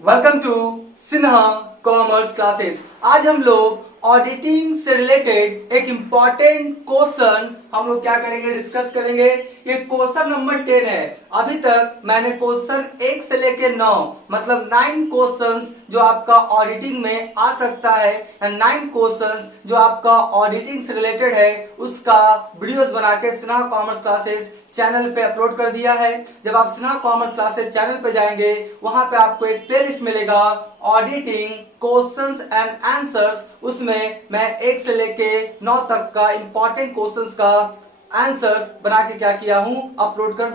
Welcome to Sinha commerce classes. आज हम लोग ऑडिटिंग से रिलेटेड एक इम्पॉर्टेंट क्वेश्चन हम लोग क्या करेंगे, डिस्कस करेंगे। ये क्वेश्चन नंबर 10 है। अभी तक मैंने क्वेश्चन 1 से लेके 9 मतलब 9 क्वेश्चंस जो आपका ऑडिटिंग में आ सकता है, 9 क्वेश्चंस जो आपका ऑडिटिंग से रिलेटेड है, उसका वीडियोस बना के सिन्हा कॉमर्स क्लासेस चैनल पे अपलोड कर दिया है। जब आप सिन्हा कॉमर्स क्लासेस चैनल पे जाएंगे, वहां पे आपको एक प्लेलिस्ट मिलेगा ऑडिटिंग क्वेश्चंस एंड आंसर्स। उसमें मैं 1 से लेके 9 तक का इंपॉर्टेंट क्वेश्चंस का आंसर्स बना के क्या किया हूं, अपलोड कर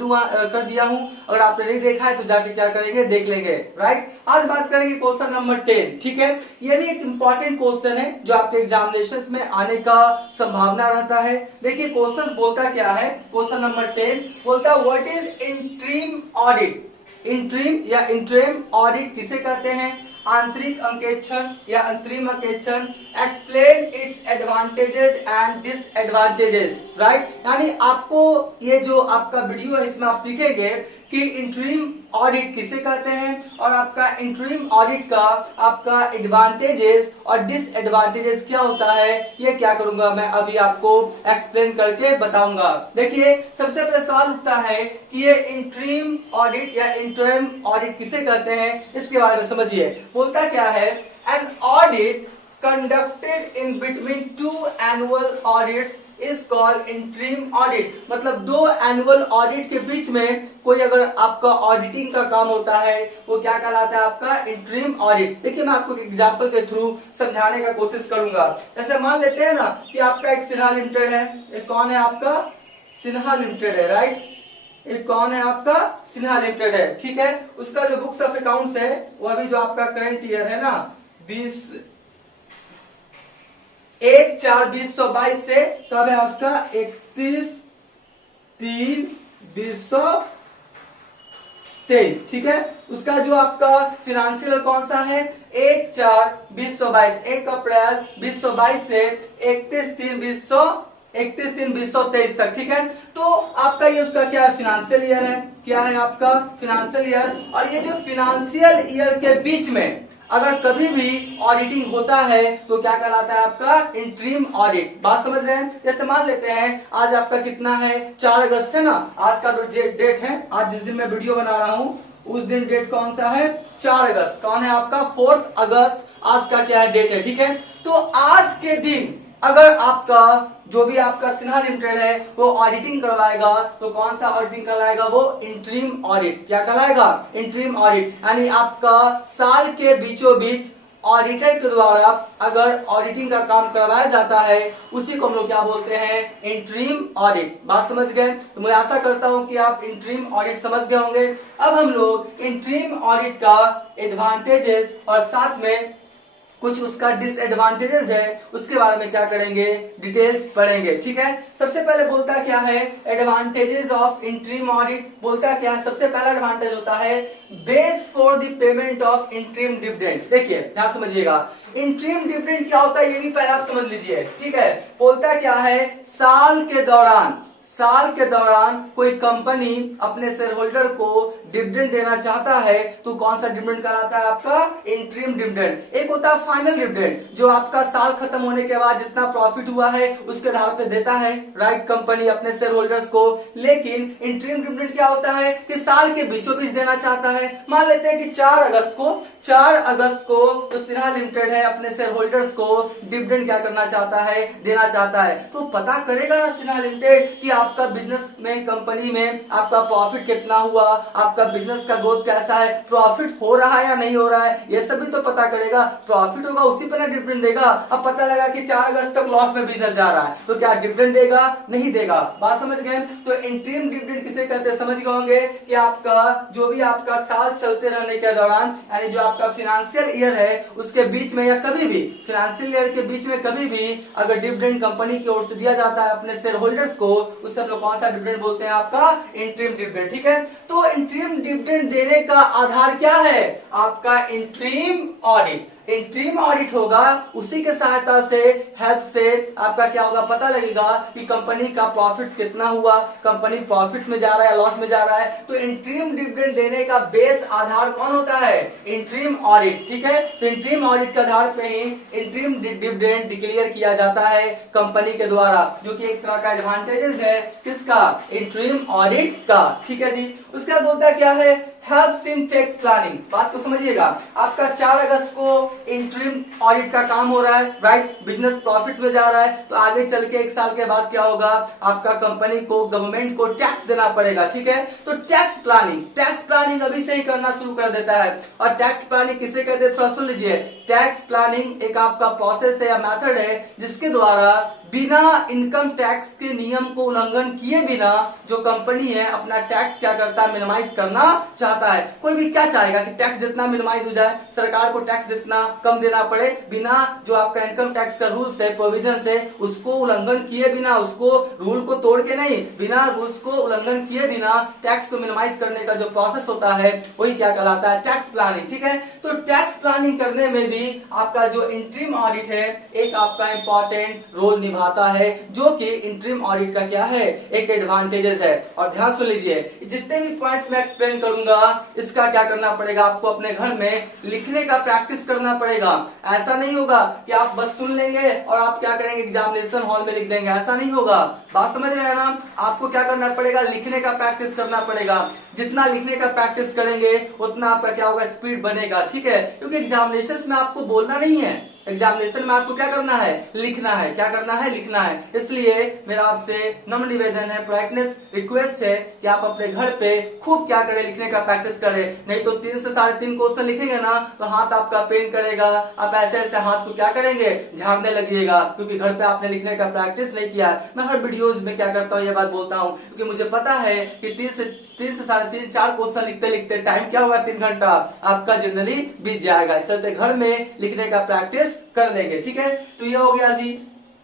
दिया हूं। अगर आपने नहीं देखा है तो जाके क्या करेंगे, देख लेंगे। राइट, आज बात करेंगे क्वेश्चन नंबर 10। ठीक है, ये भी एक इंपॉर्टेंट क्वेश्चन है जो आपके एग्जामिनेशन में आने का संभावना रहता है। देखिए क्वेश्चन बोलता क्या है, क्वेश्चन नंबर 10 बोलता है what is interim audit. Interim या इंटरिम ऑडिट किसे कहते हैं? आंतरिक अंकेक्षण या अंतरिम अंकेक्षण। Explain its advantages and disadvantages. Right, यानी आपको ये जो आपका वीडियो है इसमें आप सीखेंगे कि इंटरिम ऑडिट किसे कहते हैं और आपका इंटरिम ऑडिट का आपका एडवांटेजेस और डिसएडवांटेजेस क्या होता है। ये क्या करूंगा मैं अभी आपको एक्सप्लेन करके बताऊंगा। देखिए सबसे पहले सवाल उठता है कि ये इंटरिम ऑडिट या इंटरिम ऑडिट किसे कहते हैं, इसके बारे में समझिए। बोलता क्या है, an audit conducted in between two annual audits is called interim audit। मतलब 2 एनुअल ऑडिट के बीच में कोई अगर आपका ऑडिटिंग का काम होता है वो क्या कहलाता है, आपका इंटरिम ऑडिट। देखिए मैं आपको एग्जांपल के थ्रू समझाने का कोशिश करूंगा। जैसे मान लेते हैं ना कि आपका एक सिन्हा लिमिटेड है। एक कौन है आपका? सिन्हा लिमिटेड है। राइट, एक कौन है आपका? सिन्हा लिमिटेड है। ठीक है, उसका जो बुक्स ऑफ अकाउंट्स है वो अभी जो आपका करंट ईयर है ना 1/4/2022 से कब है उसका 31/3/2023। ठीक है, उसका जो आपका फिनेंशियल कौन सा है 1/4/2022, 1 अप्रैल 2022 से 31/3/2023 तक। ठीक है, तो आपका ये उसका क्या है, फिनेंशियल ईयर है। क्या है आपका? Financial year. और ये जो फिनेंशियल ईयर के बीच में अगर कभी भी ऑडिटिंग होता है तो क्या कहलाता है, आपका इंटरिम ऑडिट। बात समझ रहे हैं? जैसे मान लेते हैं आज आपका कितना है, 4 अगस्त है ना। आज का जो डेट है, आज जिस दिन मैं वीडियो बना रहा हूं उस दिन डेट कौन सा है, 4 अगस्त। कौन है आपका? 4 अगस्त आज का क्या है, डेट है। ठीक है, तो आज के दिन अगर आपका जो भी आपका सिन्हा लिमिटेड है वो ऑडिटिंग करवाएगा तो कौन सा ऑडिटिंग करवाएगा, वो इंटरिम ऑडिट। क्या कहलाएगा? Interim audit. यानी आपका साल के बीचों बीच ऑडिटर के द्वारा अगर ऑडिटिंग का काम करवाया जाता है उसी को हम लोग क्या बोलते हैं, इंटरिम ऑडिट। बात समझ गए? तो मैं आशा करता हूं कि आप इंटरिम ऑडिट समझ गए होंगे। अब हम लोग इंटरिम ऑडिट का एडवांटेजेस और साथ में कुछ उसका डिसएडवांटेजेस है उसके बारे में क्या करेंगे, डिटेल्स पढ़ेंगे। ठीक है, सबसे पहले बोलता क्या है, एडवांटेजेस ऑफ इंटरिम ऑडिट। बोलता क्या है, सबसे पहला एडवांटेज होता है base for the payment of interim dividend. देखिए ध्यान समझिएगा, इंटरिम डिविडेंड क्या होता है ये भी पहले आप समझ लीजिए। ठीक है, बोलता क्या है, साल के दौरान कोई कंपनी अपने शेयर होल्डर को डिविडेंड देना चाहता है तो कौन सा डिविडेंड कहलाता है, आपका इंटरिम डिविडेंड। एक होता है फाइनल डिविडेंड जो आपका साल खत्म होने के बाद जितना प्रॉफिट हुआ है उसके आधार पे देता है राइट कंपनी अपने शेयर होल्डर्स को। लेकिन इंटरिम डिविडेंड क्या होता है कि साल के बीचों बीच देना चाहता है। मान लेते हैं कि 4 अगस्त को जो सिन्हा लिमिटेड है अपने शेयर होल्डर्स को डिविडेंड क्या करना चाहता है, देना चाहता है। तो पता करेगा ना सिन्हा लिमिटेड कि आपका बिजनेस में, कंपनी में आपका प्रॉफिट कितना हुआ, आपका बिजनेस का ग्रोथ कैसा है, प्रॉफिट हो रहा है या नहीं हो रहा है, ये सब भी तो पता करेगा। प्रॉफिट होगा उसी पर ना डिविडेंड देगा। अब पता लगा कि 4 अगस्त तक लॉस में बिजनेस जा रहा है तो क्या डिविडेंड देगा? नहीं देगा। बात समझ गए? तो इंटरिम डिविडेंड किसे कहते हैं समझ गए होंगे कि आपका जो भी आपका साल चलते रहने के दौरान यानी जो आपका फिनेंशियल ईयर है उसके बीच में या कभी भी फिनेंशियल ईयर के बीच में कभी भी अगर डिविडेंड कंपनी की ओर से दिया जाता है अपने शेयर होल्डर्स को, उससे हम लोग कौन सा डिविडेंड बोलते हैं, आपका इंटरिम डिविडेंड। ठीक है, तो इंटरिम डिविडेंड देने का आधार क्या है, आपका इंटरिम ऑडिट। इंट्रीम ऑडिट होगा उसी के सहायता से, हेल्प से आपका क्या होगा, पता लगेगा कि कंपनी का प्रॉफिट्स कितना हुआ, कंपनी प्रॉफिट्स में जा रहा है या लॉस में जा रहा है। तो इंट्रीम डिविडेंड देने का बेस आधार कौन होता है, इंट्रीम ऑडिट। ठीक है, तो इंट्रीम ऑडिट के आधार पे ही इंट्रीम डिविडेंड डिक्लेयर किया जाता है कंपनी के द्वारा, जो कि एक तरह का एडवांटेजेस है किसका, इंट्रीम ऑडिट का। ठीक है जी, उसके बाद बोलता है क्या है, हेल्प्स इन टैक्स प्लानिंग। बात को समझिएगा, आपका 4 अगस्त को इंट्रीम ऑडिट का काम हो रहा है, राइट, बिजनेस प्रॉफिट्स में जा रहा है, तो आगे चल के 1 साल के बाद क्या होगा, आपका कंपनी को, गवर्नमेंट को टैक्स देना पड़ेगा। ठीक है, तो टैक्स प्लानिंग अभी से ही करना शुरू कर देता है। और टैक्स प्लानिंग किसे कहते हैं, थोड़ा सुन लीजिए। टैक्स प्लानिंग एक आपका प्रोसेस है या मेथड है जिसके द्वारा बिना इनकम टैक्स के नियम को उल्लंघन किए बिना जो कंपनी है अपना टैक्स क्या करता है, मिनिमाइज करना चाहता है। कोई भी क्या चाहेगा कि टैक्स जितना मिनिमाइज हो जाए, सरकार को टैक्स जितना कम देना पड़े, बिना जो आपका इनकम टैक्स का रूल्स है, प्रोविजन है, उसको उल्लंघन किए बिना, उसको रूल को तोड़ के नहीं, बिना रूल्स को उल्लंघन किए बिना टैक्स को मिनिमाइज करने का जो प्रोसेस होता है वही क्या कहलाता है, टैक्स प्लानिंग। ठीक है, तो टैक्स प्लानिंग करने में भी आपका जो इंट्रीम ऑडिट है एक आपका इंपॉर्टेंट रोल निभाता है, जो कि इंट्रीम ऑडिट का क्या है, एक एडवांटेजेस है। और ध्यान सुन लीजिए, जितने भी पॉइंट्स मैं एक्सप्लेन करूंगा इसका क्या करना पड़ेगा, आपको अपने घर में लिखने का प्रैक्टिस करना पड़ेगा। ऐसा नहीं होगा कि आप बस सुन लेंगे और आप क्या करेंगे, एग्जामिनेशन हॉल में लिख देंगे, ऐसा नहीं होगा। बात समझ रहे हैं ना, आपको क्या करना पड़ेगा, लिखने का प्रैक्टिस करना पड़ेगा। जितना लिखने का प्रैक्टिस करेंगे उतना आपका क्या होगा, स्पीड बनेगा। ठीक है, क्योंकि एग्जामिनेशन में आपको बोलना नहीं है, एग्जामिनेशन में आपको क्या करना है, लिखना है। क्या करना है, लिखना है। इसलिए मेरा आपसे नम्र निवेदन है, प्राइटनेस रिक्वेस्ट है कि आप अपने घर पे खूब क्या करें, लिखने का प्रैक्टिस करें। नहीं तो 3 से 3.5 क्वेश्चन लिखेंगे ना तो हाथ आपका पेन करेगा, आप ऐसे ऐसे हाथ को क्या करेंगे, झाड़ने लगिएगा, क्योंकि घर पे आपने लिखने का प्रैक्टिस नहीं किया। मैं हर वीडियोज में क्या करता हूँ, ये बात बोलता हूँ, क्योंकि मुझे पता है कि 3 से 3.5 4 क्वेश्चन लिखते लिखते टाइम क्या होगा, 3 घंटा आपका जनरली बीत जाएगा। चलते घर में लिखने का प्रैक्टिस कर लेंगे। ठीक है, तो ये हो गया जी।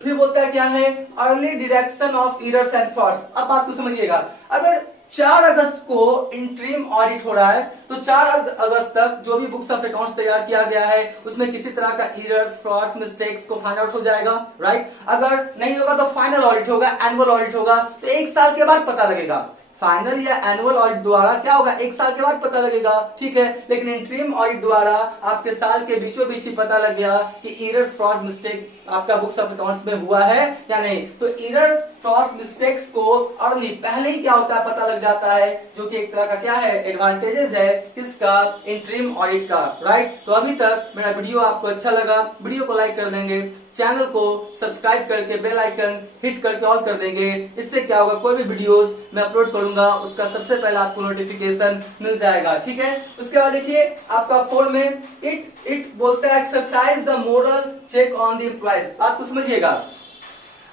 फिर बोलता है क्या है, early detection of errors and faults. अब बात को समझिएगा, अगर 4 अगस्त को इंट्रीम ऑडिट हो रहा है तो 4 अगस्त तक जो भी बुक्स ऑफ अकाउंट्स तैयार किया गया है उसमें किसी तरह का एरर्स, फ्रॉड्स, मिस्टेक्स को फाइंड आउट हो जाएगा, राइट। अगर नहीं होगा तो फाइनल ऑडिट होगा, एनुअल ऑडिट होगा, तो 1 साल के बाद पता लगेगा। फाइनल या एनुअल ऑडिट द्वारा क्या होगा, 1 साल के बाद पता लगेगा। ठीक है, लेकिन इंट्रीम ऑडिट द्वारा आपके साल के बीचों बीच ही पता लग गया कि एरर्स, फ्रॉड, मिस्टेक आपका बुक्स ऑफ अकाउंट्स में हुआ है या नहीं। तो एरर्स, फ्रॉड, मिस्टेक्स को अर्ली पहले ही क्या होता है, पता लग जाता है, जो कि एक तरह का क्या है, एडवांटेजेस है किसका, इंट्रीम ऑडिट का, राइट। तो अभी तक मेरा वीडियो आपको अच्छा लगा, वीडियो को लाइक कर देंगे, चैनल को सब्सक्राइब करके बेल आइकन हिट करके ऑल कर देंगे। इससे क्या होगा, कोई भी वीडियोस मैं अपलोड करूंगा उसका सबसे पहले आपको नोटिफिकेशन मिल जाएगा। ठीक है, उसके बाद देखिए आपका फोन में इट बोलता है exercise the moral check on the employees. बात को समझिएगा,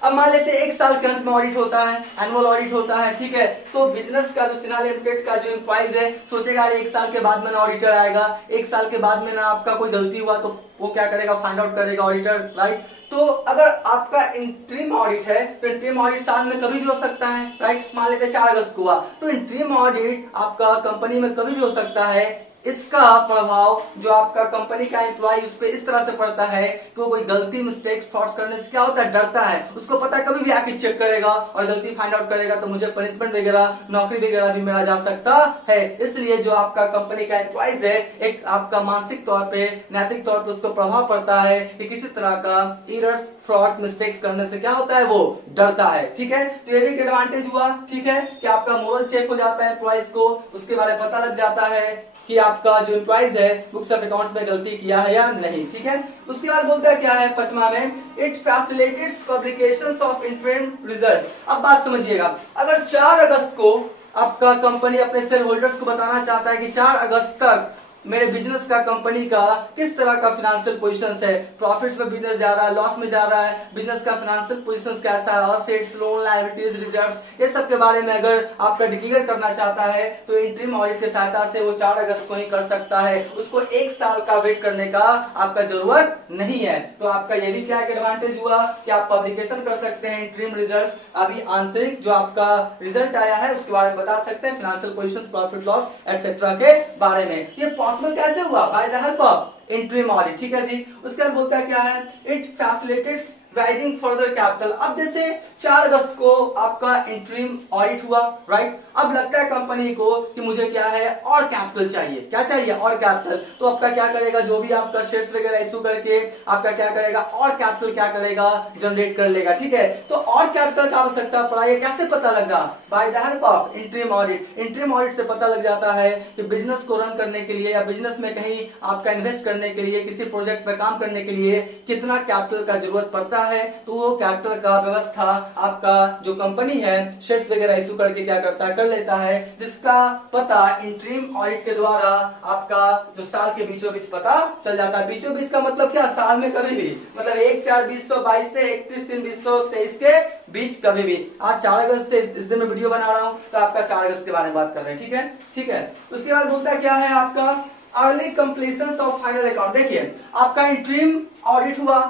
अब मान लेते हैं 1 साल के अंत में ऑडिट होता है, एनुअल ऑडिट होता है। ठीक है, तो बिजनेस का जो सिन्हा लिमिटेड का जो एम्प्लॉइज है सोचेगा 1 साल के बाद में ना ऑडिटर आएगा, 1 साल के बाद में ना आपका कोई गलती हुआ तो वो क्या करेगा, फाइंड आउट करेगा ऑडिटर, राइट। तो अगर आपका इंट्रीम ऑडिट है तो इंट्रीम ऑडिट साल में कभी भी हो सकता है, राइट। मान लेते हैं 4 अगस्त को हुआ तो इंट्रीम ऑडिट आपका कंपनी में कभी भी हो सकता है। इसका प्रभाव जो आपका कंपनी का एम्प्लॉय उस पर इस तरह से पड़ता है कि वो कोई गलती, मिस्टेक, फ्रॉड्स करने से क्या होता है, डरता है। उसको पता है कभी भी आके चेक करेगा और गलती फाइंड आउट करेगा तो मुझे पनिशमेंट वगैरह, नौकरी वगैरह भी मिला जा सकता है। इसलिए जो आपका कंपनी का एम्प्लॉइज है एक आपका मानसिक तौर पे, नैतिक तौर पे उसको प्रभाव पड़ता है कि किसी तरह का एरर्स, फ्रॉड्स, मिस्टेक्स करने से क्या होता है, वो डरता है। ठीक है, तो ये भी एक एडवांटेज हुआ। ठीक है, कि आपका मोरल चेक हो जाता है एम्प्लॉइज को, उसके बारे में पता लग जाता है कि आपका जो एम्प्लॉइज है बुक्स ऑफ अकाउंट्स में गलती किया है या नहीं। ठीक है, उसके बाद बोलता है क्या है 5वां में, it facilitates publications of interim results. अब बात समझिएगा, अगर 4 अगस्त को आपका कंपनी अपने शेयर होल्डर्स को बताना चाहता है कि 4 अगस्त तक मेरे बिजनेस का, कंपनी का किस तरह का फाइनेंशियल पोजीशन है, प्रॉफिट्स में बिजनेस जा रहा है, लॉस में जा रहा है, बिजनेस का फाइनेंशियल पोजीशन कैसा है, असेट्स, लोन, लायबिलिटीज, रिजर्व्स, ये सब के बारे में अगर आपका डिक्लेयर करना चाहता है तो इंट्रीम ऑडिट की सहायता से वो 4 अगस्त को ही कर सकता है। उसको 1 साल का वेट करने का आपका जरूरत नहीं है। तो आपका ये भी क्या एडवांटेज हुआ कि आप पब्लिकेशन कर सकते हैं इंट्रीम रिजल्ट, अभी आंतरिक जो आपका रिजल्ट आया है उसके बारे में बता सकते हैं, financial position, profit loss etcetera के बारे में। ये पॉसिबल कैसे हुआ, by the help of interim audit, ठीक है जी। उसके बाद बोलता है क्या है, it facilitates rising further capital. अब जैसे 4 अगस्त को आपका इंटरिम ऑडिट हुआ, राइट। अब लगता है कंपनी को कि मुझे क्या है, और कैपिटल चाहिए। क्या चाहिए, और कैपिटल। तो आपका क्या करेगा, जो भी आपका शेयर्स वगैरह इशू करके आपका क्या करेगा, और कैपिटल क्या करेगा, जनरेट कर लेगा, ठीक है। तो और कैपिटल का आवश्यकता पड़ा, ये कैसे पता लगा, by the help of interim audit. Interim audit से पता लग जाता है कि बिजनेस को रन करने के लिए या बिजनेस में कहीं आपका इन्वेस्ट करने के लिए, किसी प्रोजेक्ट पे काम करने के लिए कितना कैपिटल का जरूरत पड़ता है। तो वो कैपिटल का व्यवस्था आपका जो कंपनी है शेयर्स वगैरह इशू करके क्या करता है, कर लेता है, जिसका पता इंटरिम ऑडिट के द्वारा आपका जो साल के बीचों बीच पता चल जाता है। बीचों बीच का मतलब क्या, साल में कभी भी, मतलब 1/4/2022 से 31/3/2023 के बीच कभी भी। आज 4 अगस्त इस दिन में वीडियो बना रहा हूं, तो आपका 4 अगस्त के बारे में बात कर रहे हैं, ठीक है, ठीक है। उसके बाद बोलता है क्या है आपका early completion of final account. देखिए आपका इंटरिम ऑडिट हुआ,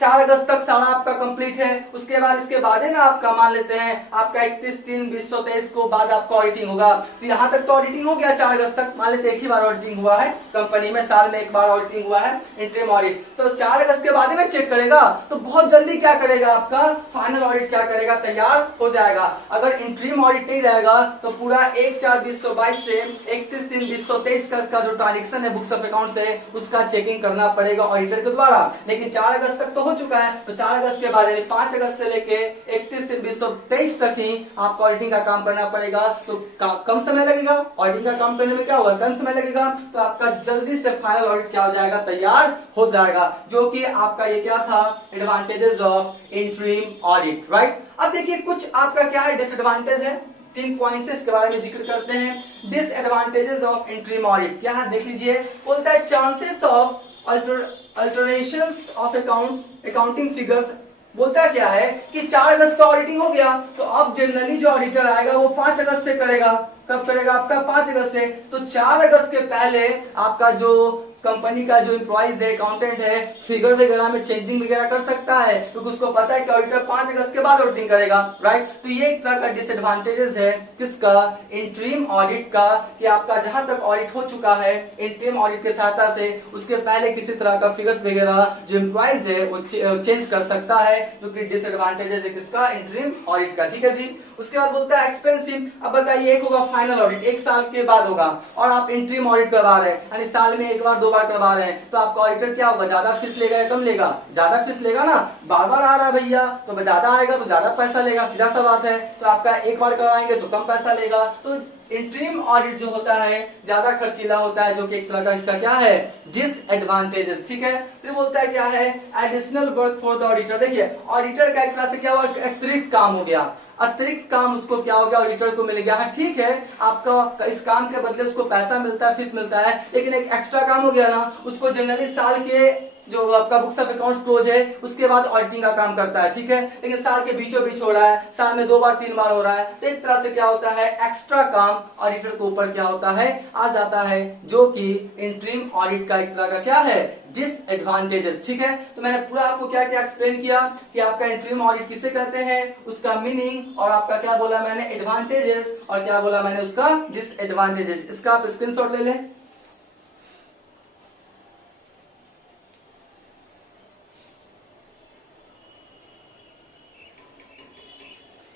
4 अगस्त तक सारा आपका कंप्लीट है। उसके बाद इसके बाद है ना आपका मान लेते हैं आपका 31/3/2023 को बाद आपका ऑडिटिंग होगा। तो यहां तक तो ऑडिटिंग हो गया 4 अगस्त तक, मान लेते एक ही बार ऑडिटिंग हुआ है कंपनी में, साल में एक बार ऑडिटिंग हुआ है इंटरिम ऑडिट। तो 4 अगस्त के बाद है ना चेक करेगा, तो बहुत जल्दी क्या करेगा, आपका फाइनल ऑडिट क्या करेगा, तैयार हो जाएगा। अगर इंटरिम ऑडिट नहीं रहेगा तो पूरा 1/4/2022 से 31/3/2023 का जो ट्रांजेक्शन है बुक्स ऑफ अकाउंट से, उसका चेकिंग करना पड़ेगा ऑडिटर के द्वारा। लेकिन 4 अगस्त तक तो हो चुका है, तो 4 अगस्त के बाद यानी 5 अगस्त से लेके 31/3/2023 तक ही आपको ऑडिटिंग का काम करना पड़ेगा। तो कम समय लगेगा ऑडिटिंग का काम करने में, क्या होगा, कम समय लगेगा, तो आपका जल्दी से फाइनल ऑडिट क्या हो जाएगा, तैयार हो जाएगा। जो कि आपका ये क्या था, advantages of interim audit, right. अब देखिए कुछ आपका क्या है, डिसएडवांटेज है, 3 पॉइंट्स इसके बारे में जिक्र करते हैं। डिसएडवांटेजेस ऑफ इंटरिम ऑडिट क्या है, देख लीजिए। बोलता है chances of alterations of accounting figures. बोलता है क्या है कि 4 अगस्त का ऑडिटिंग हो गया, तो अब जनरली जो ऑडिटर आएगा वो 5 अगस्त से करेगा। कब करेगा, आपका 5 अगस्त से। तो 4 अगस्त के पहले आपका जो कंपनी का जो एम्प्लॉइज है, अकाउंटेंट है, फिगर वगैरह में चेंजिंग वगैरह कर सकता है, क्योंकि उसको पता है कि ऑडिटर 5 अगस्त के बाद ऑडिटिंग करेगा, राइट। तो ये एक तरह का डिसएडवांटेजेस है किसका, इंटरिम ऑडिट का, कि आपका जहां तक ऑडिट हो चुका है इंटरिम ऑडिट के सहायता से, उसके पहले किसी तरह का फिगर्स वगैरह जो एम्प्लॉइज है वो चेंज कर सकता है, जो कि डिसएडवांटेजेस है किसका, इंटरिम ऑडिट का, ठीक है जी। उसके बाद बोलता है एक्सपेंसिव। अब बताइए, एक होगा फाइनल ऑडिट, 1 साल के बाद होगा, और आप इंटरिम ऑडिट करवा रहे हैं, यानी साल में 1 बार 2 बार करवा रहे हैं, तो आपका ऑडिटर क्या होगा, ज्यादा फीस लेगा या कम लेगा, ज्यादा फीस लेगा ना, बार बार आ रहा है भैया, तो ज्यादा आएगा तो ज्यादा पैसा लेगा, सीधा सा बात है। तो आपका 1 बार करवाएंगे तो कम पैसा लेगा। तो इंटरिम ऑडिट जो होता है ज्यादा खर्चीला होता है, जो कि एक तरह का इसका क्या है, डिसएडवांटेजेस, ठीक है। फिर बोलता है क्या है, additional work for the auditor. देखिए ऑडिटर का एक तरह से क्या हुआ, अतिरिक्त काम हो गया, अतिरिक्त काम उसको क्या हो गया, ऑडिटर को मिल गया। हाँ ठीक है, आपका इस काम के बदले उसको पैसा मिलता है, फीस मिलता है, लेकिन एक एक्स्ट्रा काम हो गया ना, उसको जनरली साल के जो आपका बुक्स ऑफ अकाउंट्स क्लोज है उसके बाद ऑडिटिंग का काम करता है, ठीक है। लेकिन साल के बीचों बीच हो रहा है, साल में 2 बार 3 बार हो रहा है, तो एक तरह से क्या होता है, एक्स्ट्रा काम ऑडिटर के ऊपर क्या होता है, आ जाता है, जो कि इंटरिम ऑडिट का एक तरह का क्या है, डिसएडवांटेजेस, ठीक है। तो मैंने पूरा आपको क्या क्या एक्सप्लेन किया कि आपका इंटरिम ऑडिट किसे कहते हैं, उसका मीनिंग, और आपका क्या बोला मैंने, एडवांटेजेस, और क्या बोला मैंने, उसका डिसएडवांटेजेस। इसका आप स्क्रीनशॉट ले लें।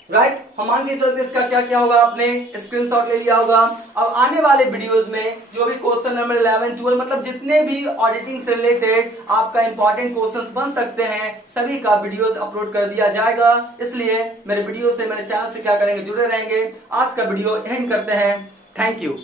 राइट, हम मान के चलते इसका क्या क्या होगा, आपने स्क्रीनशॉट ले लिया होगा। अब आने वाले वीडियोस में जो भी क्वेश्चन नंबर 11, 12 मतलब जितने भी ऑडिटिंग से रिलेटेड आपका इंपॉर्टेंट क्वेश्चंस बन सकते हैं, सभी का वीडियोस अपलोड कर दिया जाएगा। इसलिए मेरे वीडियो से, मेरे चैनल से क्या करेंगे, जुड़े रहेंगे। आज का वीडियो एंड करते हैं। Thank you.